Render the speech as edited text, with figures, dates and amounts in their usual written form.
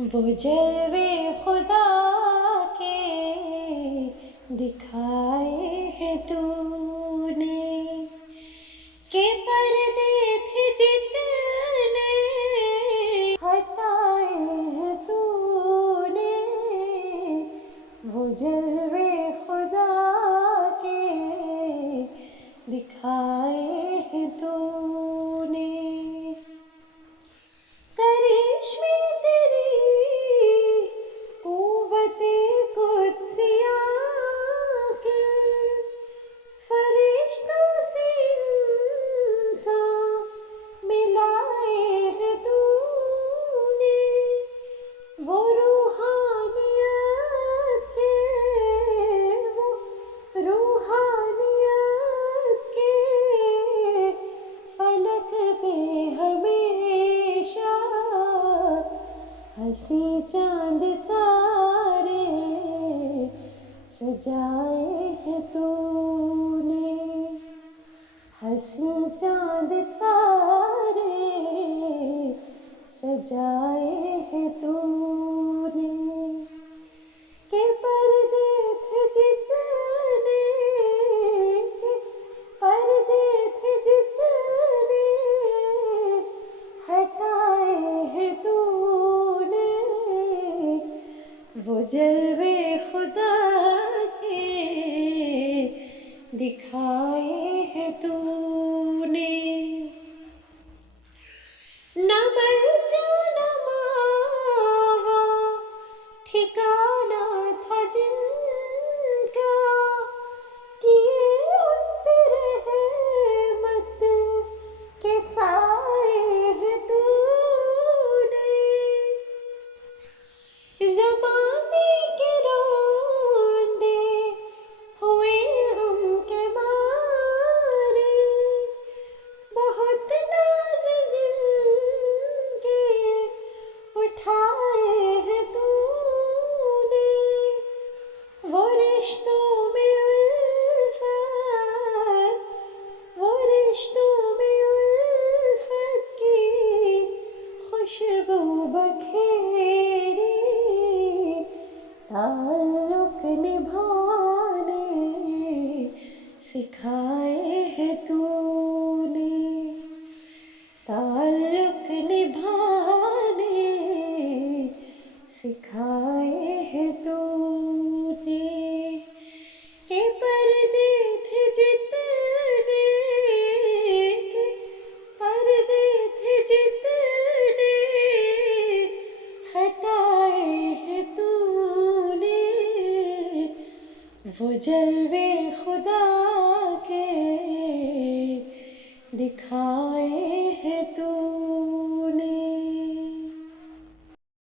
وہ جلوے خدا کے دکھائے ہیں تو نے، کہ پردے تھے جتنے ہٹائے ہیں تو نے، وہ جلوے خدا کے دکھائے ہیں تو نے۔ کرشمے تیری قوت قدسیہ کے، فرشتوں سے انسان ملائے ہیں تو نے، وہ روحانیت کے فلک پہ ہمیشہ ہنسی چاند تارے سجائے ہیں تو نے، ہنسی چاند تارے سجائے ہیں تو نے، کہ پردے تھے جتنے، کہ پردے تھے جتنے ہٹائے ہیں تو نے، وہ جلوے خدا کے دکھائے ہیں تو نے۔ نہ ملجا نہ ماوا ٹھکانہ تھا جن کا، کیے ان پہ رحمت کے سائے ہیں تو نے، زمانے کے روندے ہوئے ہم کے مارے، بہت ناز جن کے اٹھائے ہیں تو نے، وہ رشتوں میں الفت، وہ رشتوں میں الفت کی خوشبو بکھیری، تعلق نبھانے سکھائے ہیں تو نے، تعلق نبھانے سکھائے ہیں تو نے، کہ پردے تھے جتنے، کہ پردے تھے جتنے ہٹائے ہیں تو نے، وہ جلوے خدا کے دکھائے